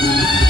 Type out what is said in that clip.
Thank mm -hmm. you.